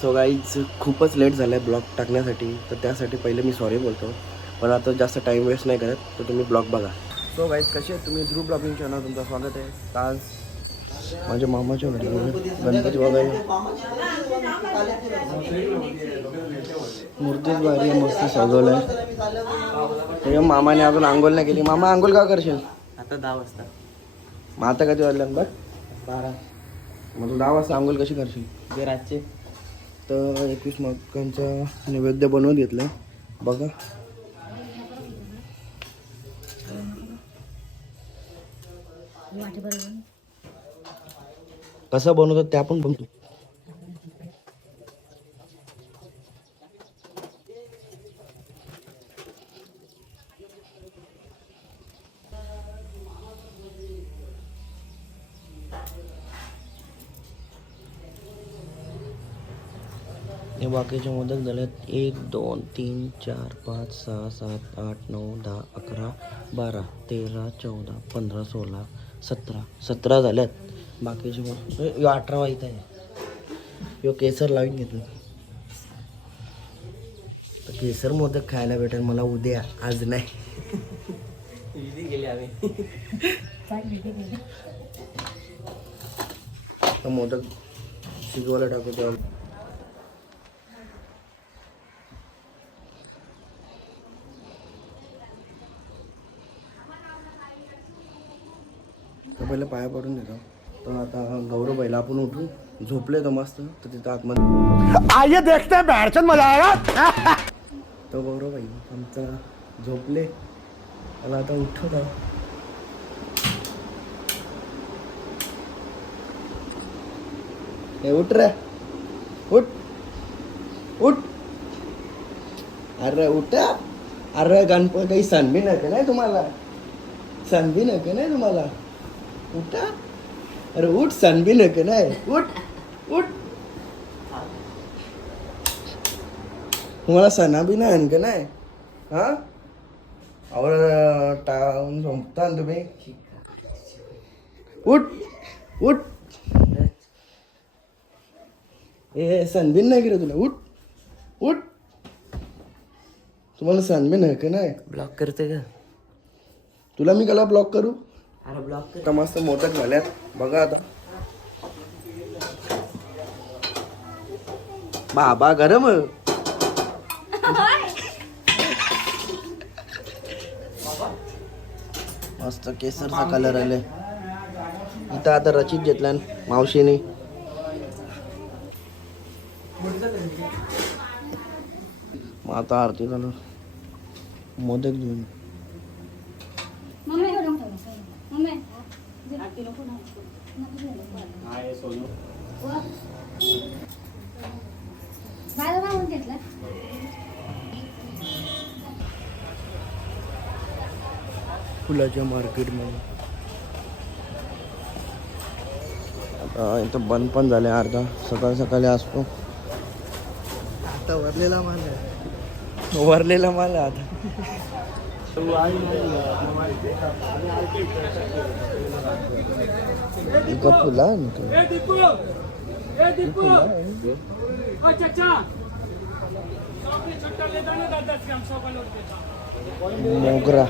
So guys खूपच late झालं आहे ब्लॉग टाकण्यासाठी. तर त्यासाठी पहिले मी सॉरी बोलतो. पण आता जास्त टाईम वेस्ट नाही करत तर तुम्ही ब्लॉग बघा. सो गाईज कसे आहेत तुम्ही? ध्रुव ब्लॉगिंग चॅनल तुमचं स्वागत आहे. आज माझ्या मामाच्या घरी गणपती बघायला मूर्तीच भारी मस्त सजवलं आहे. मामाने अजून आंघोळ नाही केली. मामा आंघोळ का करशील? आता दहा वाजता. मग आता कधी वाजल्या बघ. बारा. मग तू दहा वाजता आंघोळ कशी करशील? ते रातचे तर एकवीस मक्कांचा नैवेद्य बनवून घेतलं. बघा. कसं बनवतात ते आपण बघतो. बाकीचे मोदक झालेत एक दोन तीन चार पाच सहा सात आठ नऊ दहा अकरा बारा तेरा चौदा पंधरा सोळा सतरा. सतरा झाल्यात बाकीचे मग यो अठरावा इथं आहे. यो केसर लावून घेतलं. तर केसर मोदक खायला भेटेल मला उद्या. आज नाही. गेले आम्ही. मोदक शिजवायला टाकू तेव्हा. तर पहिले पाया पडून देतो तर आता गौरव पहिला आपण उठू. झोपले तर मस्त तर तिथं आतमध्ये आइए देखते हैं मजा आएगा तो गौरव भाई आमचा झोपले. त्याला आता उठवत हे उठ रे. उठ. उठ. अरे उठ. अरे गणपती काही सण बी नका नाही तुम्हाला? सण बी नका नाही तुम्हाला? उठा अरे उठ सण बी नका नाही उठ उठ तुम्हाला सणा बी नाही आणखं नाही हा आवड टाळून झोपता ना तुम्ही उठ उठ ए सनबिन नाही गिरे तुला उठ उठ तुम्हाला सनबिन आहे का नाही ब्लॉक करते का तुला मी कला ब्लॉक करू अरे ब्लॉक कर. मस्त मोदक झाल्यात. बघा आता. बाबा गरम. मस्त केसरचा कलर आले इथं आता रचित घेतला मावशीने. मग आता आरती झालं मोदक घेऊन. बाळा राहून घेतलं. फुलाच्या मार्केटमध्ये आता इथं बंद पण झाले अर्धा. सकाळ सकाळी असतो. आता वरलेला माल आहे. वरलेला माल आहे आता. इका फुला आहे ना तो. ही फुलं आहे. मोगरा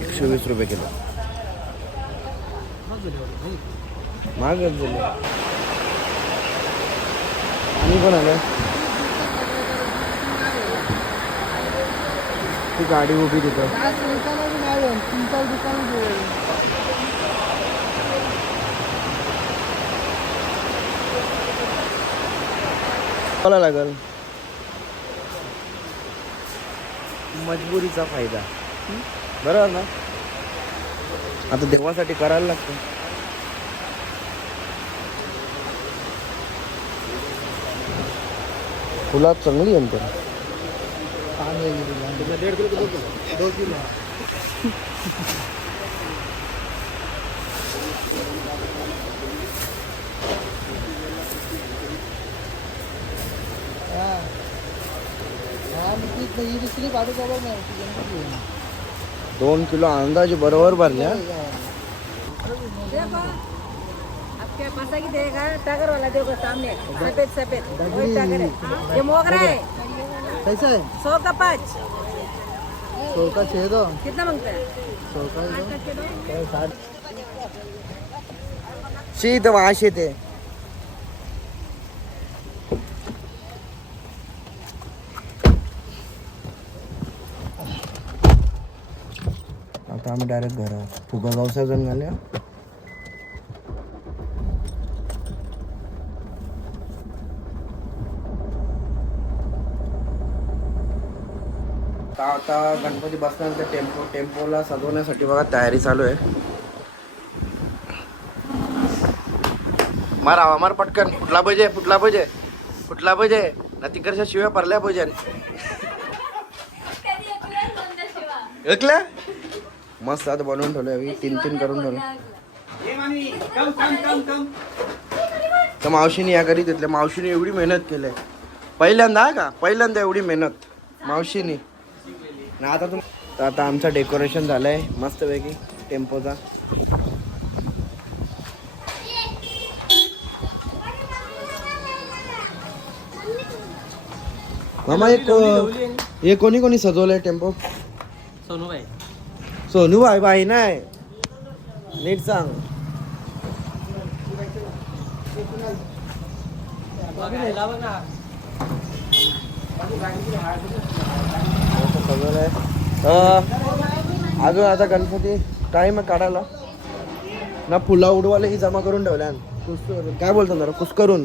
एकशे वीस रुपये किलो. महागच झाले आणि पण आलं? ती गाडी उभी तिथं. मला लागल. मजबुरीचा फायदा. बरोबर ना? आता देवासाठी करायला लागतं. फुला चांगली आहे पण दोन किलो अंदाजे बरोबर भरल्या आपके पास की देगा टागर वाला देखो सामने सफ़ेद सफ़ेद वही टागर है। ये मोगरा है कैसा आहे सौ का पाँच सौ का छे दो कितना माँगता है सौ का दो काय साठ शीत वाश आता आम्ही डायरेक्ट घरात फुगा गावसा जाऊन घाल्या आता आता गणपती बसल्यानंतर टेम्पो टेम्पोला सजवण्यासाठी बघा तयारी चालू आहे. मार आवा मार पटकन. फुटला पाहिजे फुटला पाहिजे. फुटला पाहिजे. ना तिकडच्या शिव्या पडल्या पाहिजे ऐकल्या? मस्त आता बनवून ठेवलं आम्ही. तीन तीन करून ठेवलं तर मावशीने या घरी घेतल्या. मावशीने एवढी मेहनत केली पहिल्यांदा का? पहिल्यांदा एवढी मेहनत. मावशीने. ना आता तुम तर आता आमचं डेकोरेशन झालंय. मस्तपैकी टेम्पोचा. मामा एक हे कोणी कोणी सजवलंय टेम्पो? सोनू भाई भाई नाही नीट सांग अजून आता गणपती. टाइम आहे काढायला. ना फुला उडवायला ही जमा करून ठेवल्या काय बोलतो ना कुस करून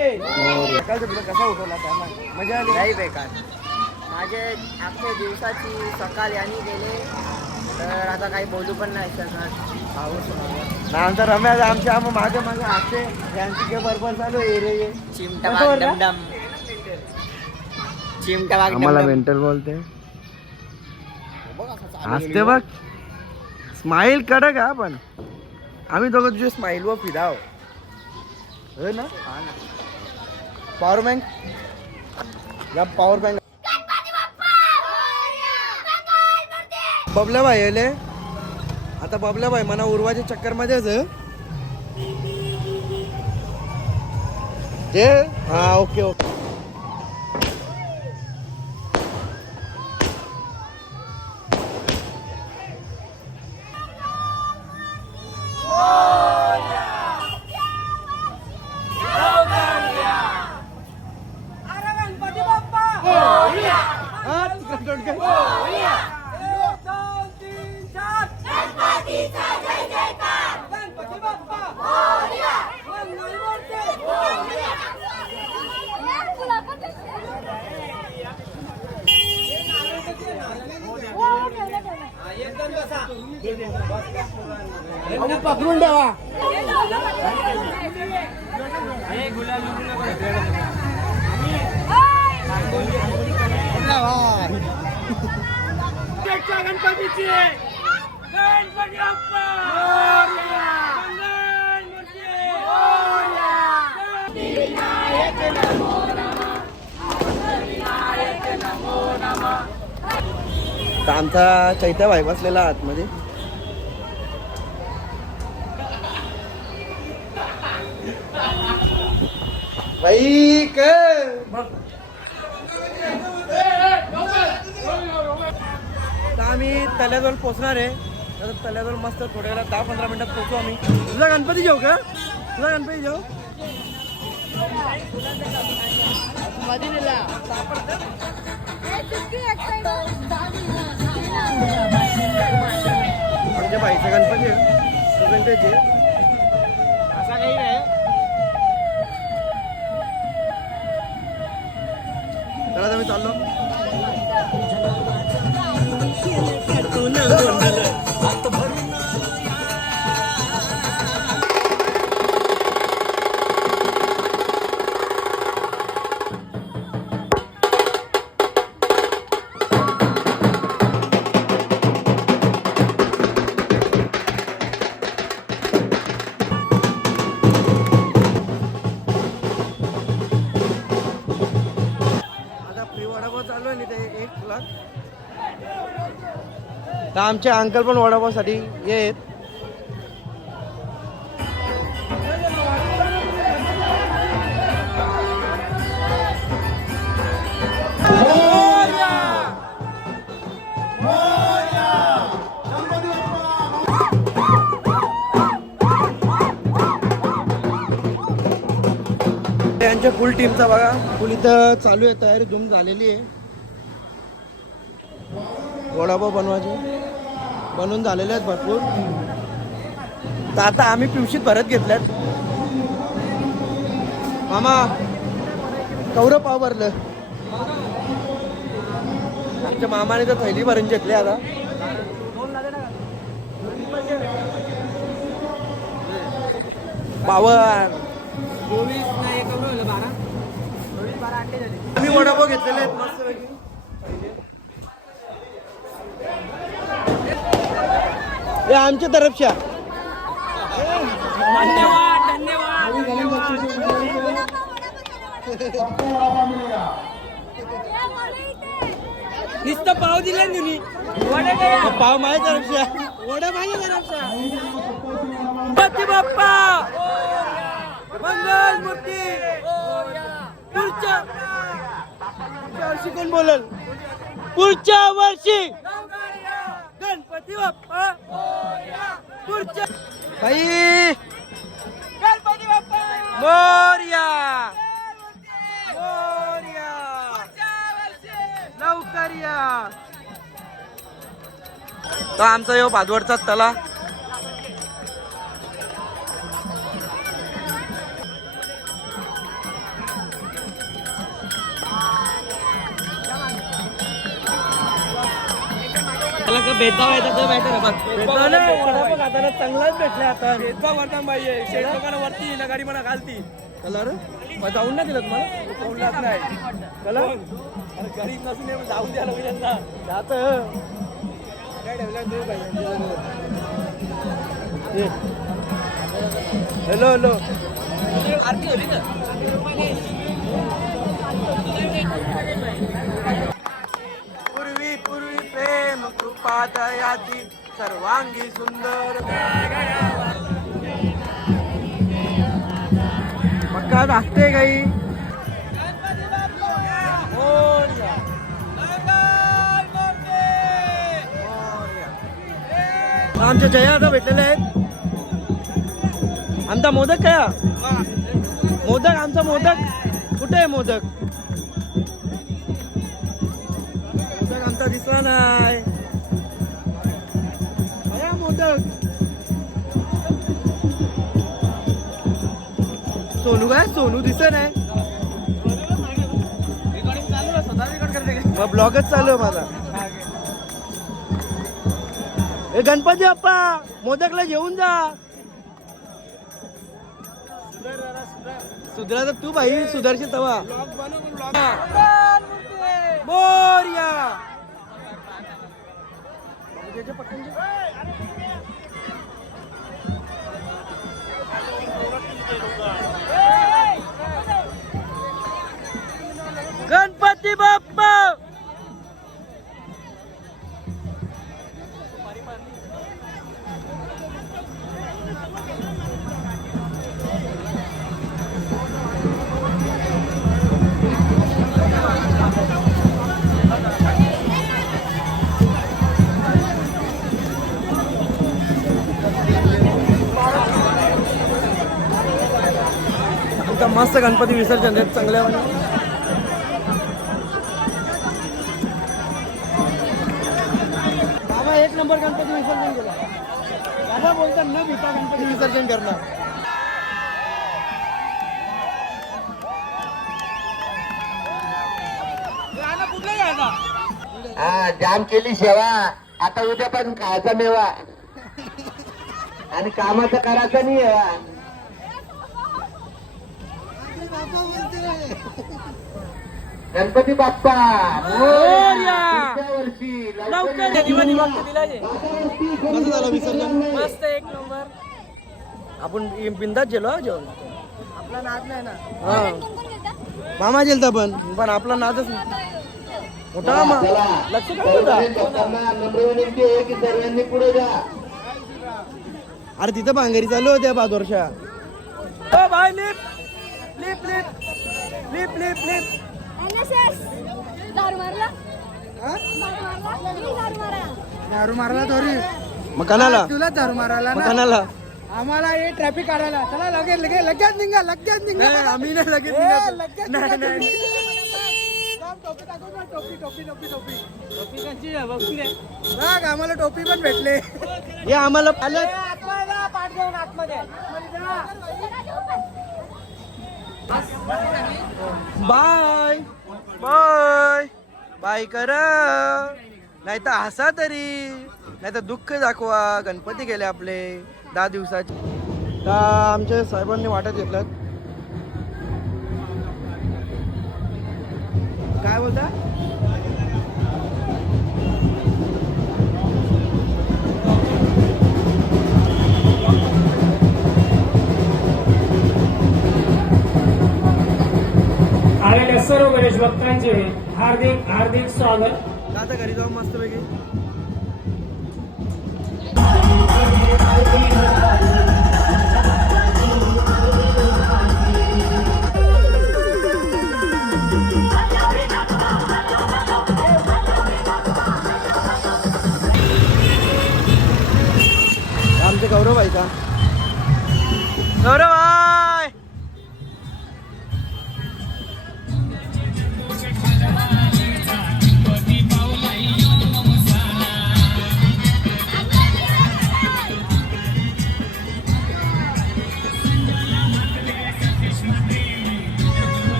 मोर्या काय तुला कसा उठवला त्यांना मजा आली नाही बेकार. माझे अख्ख्या दिवसाची सकाळ यांनी गेले तर आता काही बोलू पण नाही शकत पाऊस ना आमचा रम्या आमच्या आम मागे मागे हाते यांची काय बरोबर चालू आहे रे ये. चिमटा वाघ बोलला? डमडम चिमटा वाघ आम्हाला डमडम. मेंटल बोलते. हसते बघ. स्माइल कडक हा पण. आम्ही दोघं तुझे स्माइल व फिराव. हो ना. पॉवर बँक या पॉवर बँक बबल्या भाई आले. आता बबल्या भाई मला उर्वाच्या चक्कर मध्येच ते हा ओके ओके. गणपतीची. गणपती आमचा चैत्या भाई बसलेला आतमध्ये. भाई आम्ही तल्याजवळ पोचणार आहे. तर तल्याजवळ मस्त थोड्या वेळात दहा पंधरा मिनिटात पोचू आम्ही. तुझा गणपती घेऊ का? तुझा गणपती घेऊ? माझ्या बाईचा गणपती आहे. तो गणपती आहे. असा काही नाही. चला आता मी चाललो. आमचे अंकल पण वडापावसाठी येत. त्यांच्या फुल टीमचा बघा. फुल इथं चालू आहे तयारी धूम झालेली आहे. वडापाव बनवायची. बनवून झालेले आहेत भरपूर. तर आता आम्ही पिवशीत भरत घेतल्यात. मामा कौरव पाव भरलं. आमच्या मामाने तर थैली भरून घेतली आता. पावर आम्ही वडापाव घेतलेले आहेत मस्तपैकी. हे आमच्या तरफच्या. नुसतं पाव दिला तुम्ही पाव माझ्या तरफच्या. वडा माझ्या तरफच्या बाप्पा. मंगल मूर्ती. पुढच्या वर्षी कोण बोलल. पुढच्या वर्षी. गणपती बाप्पा. बाई! मोर्या! मोर्या! लवकर या! तो आमचा यो भादवडचा तला. भेदभाव आहे त्याचा मॅटर खाताना चांगलाच भेटले आता. भेदभाव करता पाहिजे लोकांना वरती ना गाडी मला घालती कलर? जाऊन नाही दिलं तुम्हाला. कोणलाच नाही. कलर? अरे गरीब नसून जाऊन द्या लोक जात. Hello hello. पूर्वी पादयाती सर्वांगी सुंदर. मक्का असते गाई. आमच्या जया आता भेटलेल्या आहेत. आमचा मोदक काय? मोदक आमचा मोदक. कुठे आहे मोदक? मोदक आमचा दिसला नाही. सोनू काय सोनू दिसत नाही मग ब्लॉगच चालू आहे माझा. ए गणपती बाप्पा मोदकला घेऊन जा. सुधरा तर तू भाई सुधारशील तवा. मोर्या. गणपती बाप्पा? मस्त गणपती विसर्जन आहेत चांगल्या गणपती विसर्जन करणार. हा जाम केली सेवा. आता उद्या पण खायचा मेवा. आणि कामाचं करायचं नाही आहे. गणपती बाप्पा. वर्षी मस्त एक नंबर. आपण बिंदात गेलो जेवण? आपला नाद नाही ना. हा. मामा गेलता पण. पण आपला नादच मोठा. लक्ष अरे तिथं भांगरी चालू होत्या पाच वर्षा ओ भाई लिप. लिप लिप. लिप लिप लिप. दारू मारला? दारू मारला? मी दारू मारा. दारू मारायला थोडी मग कणाला तुला दारू मारायला मग कणाला आम्हाला हे ट्रॅफिक काढायला. चला लगेच लगेच लगेच निघा लगेच निघा. आम्ही नाही लगेच ए, लगेच नाही, निघा नाही. तुम्ही. थांब, टोपी टाकू ना, टोपी टोपी टोपी टोपी. टोपी कशी आहे? बघ रे. बघ आम्हाला टोपी पण भेटले. हे आम्हाला आलं. पाठ घेऊन आतमध्ये. बाय. बाय. बाय करा. नाही तर हसा तरी. नाही तर दुःख दाखवा. गणपती गेले आपले. दहा दिवसाचे. तर आमच्या साहेबांनी वाटत घेतलं. काय बोलता? आलेल्या सर्व गणेश भक्तांचे हार्दिक हार्दिक स्वागत. आता घरी जाऊन मस्त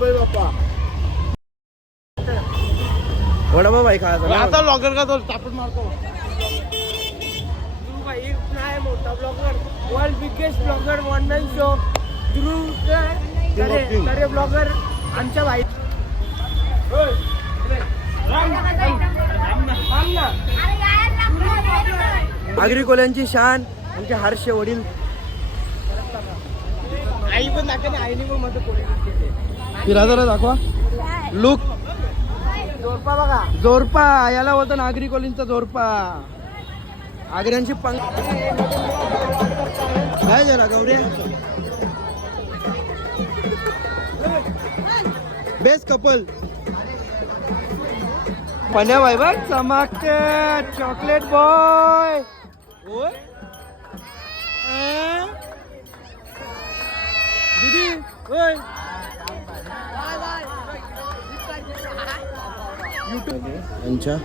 गणपती बाप्पा. वडापाव भाई खायचा. आता लॉकर का तो टापट मारतो? ध्रुव भाई एक नाही मोठा blogger world biggest blogger one man show Dhruv Tare blogger आमच्या भाई. होय. राम ना. राम ना. आगरी कोल्यांची शान आमचे हारशे वडील. आई पण दाखवते आईने पण मत कोणी फिरा जरा दाखवा. लुक जोरपा बघा. जोरपा. याला होतं नागरी कोलींचा जोरपा. आगऱ्यांची पंख काय झाला गौऱ्या बेस्ट कपल पण्या बाय बघ चमक चॉकलेट बॉय होय? दीदी होय यांच्या.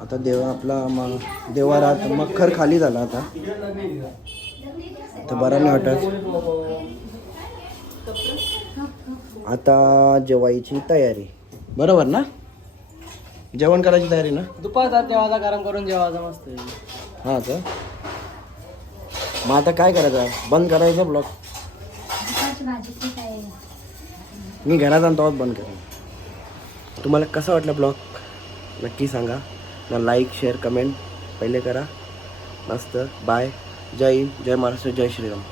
आता देवा आपला म- देवारात मखर खाली झाला आता. तर बरा नाही वाटत. आता जेवायची तयारी. बरोबर ना? जेवण करायची तयारी ना? दुपारचा देवाचा गरम करून जेवायचा मस्त. हां का? मग आता काय करायचं? बंद करायचं ब्लॉग काय मी घरात आणतो बंद करेन. तुम्हाला कसं वाटलं ब्लॉग? नक्की सांगा. ना लाईक शेअर कमेंट पहिले करा. मस्त. बाय जय हिंद. जय महाराष्ट्र. जय श्रीराम.